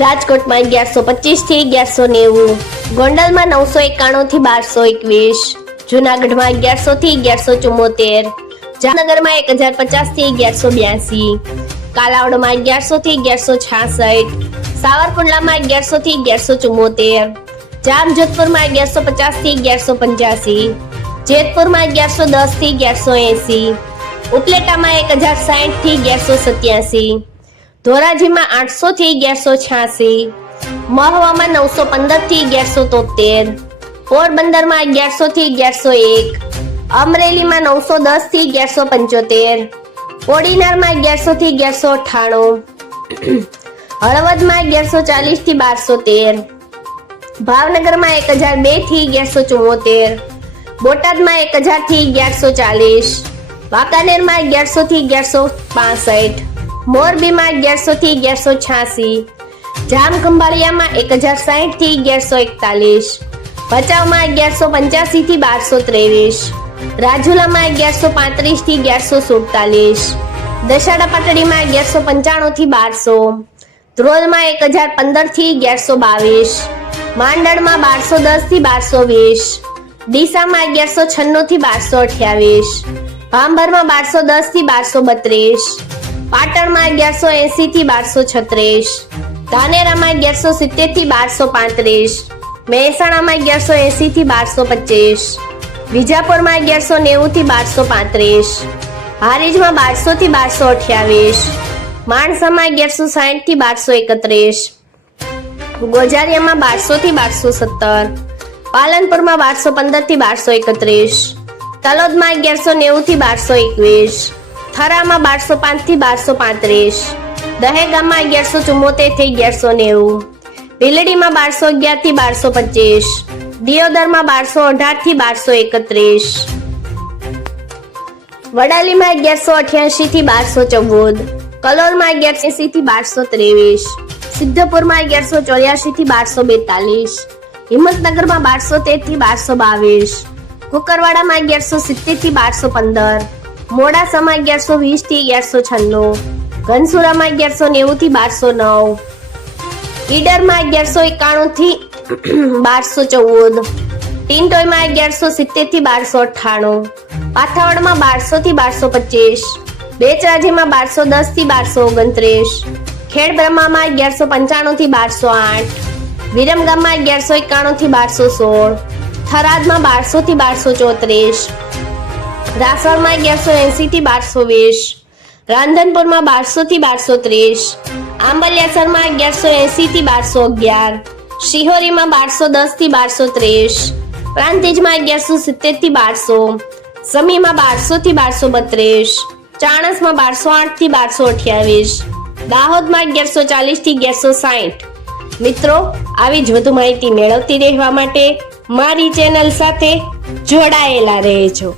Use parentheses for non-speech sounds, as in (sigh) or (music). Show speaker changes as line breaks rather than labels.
રાજકોટમાં અગિયારસો પચીસથી અગિયારસો નેવું. ગોંડલમાં નવસો એકાણું થી બારસો એકવીસ. જુનાગઢમાં અગિયારસો થી અગિયારસો ચુમ્મોતેર જામનગરમાં એક હજાર પચાસથી અગિયારસો બ્યાસી. કાલાવડમાં અગિયારસો થી અગિયારસો છાસઠ. સાવરકુંડલામાં અગિયારસો થી અગિયારસો ચુમ્મોતેર જામજોધપુરમાં અગિયારસો પચાસથી અગિયારસો પંચ્યાસી. જેતપુરમાં અગિયારસો દસથી અગિયારસો એસી. ઉપલેટામાં એક હજાર સાઠથી અગિયારસો સત્યાસી. ધોરાજીમાં આઠસો થી અગિયારસો છ્યાસી, મહવામાં નવસો પંદરથી અગિયારસો તોતેર, પોરબંદરમાં અગિયારસો થી અગિયારસો એક, અમરેલીમાં નવસો દસથી અગિયારસો પંચોતેર, કોડીનારમાં અગિયારસો થી અગિયારસો અઠ્ઠાણું, હળવદમાં અગિયારસો ચાલીસથી બારસો તેર, ભાવનગરમાં એક હજાર બેથી અગિયારસો ચુમ્મોતેર બોટાદમાં એક હજારથી અગિયારસો ચાલીસ, વાંકાનેરમાં અગિયારસો થી અગિયારસો પાસઠ મોરબીમાં અગિયારસો થી અગિયારસો છ્યાસી. જામખંભાળિયામાં એક હજાર સાહીઠથી અગિયારસો એકતાલીસ. ભચાઉમાં અગિયારસો પંચ્યાસી થી બારસો ત્રેવીસ. રાજુલામાં અગિયારસો પાંત્રીસથી અગિયારસો સુડતાલીસ. દશાડા પાટડીમાં અગિયારસો પંચાણું થી બારસો. ધ્રોલમાં એક હજાર પંદરથી અગિયારસો બાવીસ. માંડળમાં બારસો દસથી બારસો વીસ. ડીસામાં અગિયારસો છન્નું થી બારસો અઠ્યાવીસ. ભાંભરમાં બારસો દસથી બારસો બત્રીસ. પાટણમાં અગિયારસો એસી થી બારસો છત્રીસ. ધાનેરામાં અગિયારસો સિત્તેરથી બારસો પાંત્રીસ. મહેસાણામાં અગિયારસો એસી થી બારસો પચીસ. વિજાપુરમાં અગિયારસો નેવું થી બારસો પાંત્રીસ. હારીજમાં બારસો થી બારસો અઠ્યાવીસ. માણસામાં અગિયારસો સાહીઠથી બારસો એકત્રીસ. ગોજારિયામાં બારસો થી બારસો સત્તર. પાલનપુરમાં બારસો પંદરથી બારસો એકત્રીસ. તલોદમાં અગિયારસો નેવું થી બારસો એકવીસ. થરામાં બારસો પાંચથી બારસો પાંત્રીસ. દહેગામમાં અગિયારસો ચુમ્મોતેરથી અગિયારસો નેવું. ભીલડીમાં બારસો અગિયારથી બારસો પચીસ. દિયોદરમાં બારસો અઢારથી બારસો એકત્રીસ. વડાલીમાં અગિયારસો અઠ્યાસી થી બારસો ચૌદ. કલોલમાં અગિયારસો થી બારસો ત્રેવીસ. સિદ્ધપુરમાં અગિયારસો ચોર્યાસી થી બારસો બેતાલીસ. હિંમતનગરમાં બારસો તેરથી બારસો બાવીસ. કુકરવાડામાં અગિયારસો સિત્તેરથી બારસો પંદર. મોડાસામાં અગિયારસો વીસથી અગિયારસો છન્નું. ઘનસુરામાં અગિયારસો નેવું થી બારસો નવ. ઈડરમાં અગિયારસો એકાણું થી (clears throat) બારસો ચૌદ. ટિન્ટોયમાં અગિયારસો સિત્તેરથી બારસો અઠ્ઠાણું. પાથાવડમાં બારસો થી બારસો પચીસ. બેચરાજીમાં બારસો દસથી બારસો ઓગણત્રીસ. ખેડબ્રહ્મામાં અગિયારસો પંચાણું થી બારસો આઠ. વિરમગામમાં અગિયારસો એકાણું થી બારસો સોળ. થરાદમાં બારસો થી બારસો ચોત્રીસ. રાસણમાં અગિયારસો એસી થી બારસો વીસ. રાંધનપુરમાં બારસો થી બારસો ત્રીસ. આંબલિયાસરમાં અગિયારસો એસી થી બારસો અગિયાર. શિહોરીમાં બારસો દસથી બારસો ત્રીસ. પ્રાંતિજમાં અગિયારસો સિત્તેરથી બારસો. સમીમાં બારસો થી બારસો બત્રીસ. ચાણસમાં બારસો આઠથી બારસો અઠ્યાવીસ. દાહોદમાં અગિયારસો ચાલીસથી અગિયારસો સાઠ મિત્રો, આવી જ વધુ માહિતી મેળવતી રહેવા માટે મારી ચેનલ સાથે જોડાયેલા રહેજો.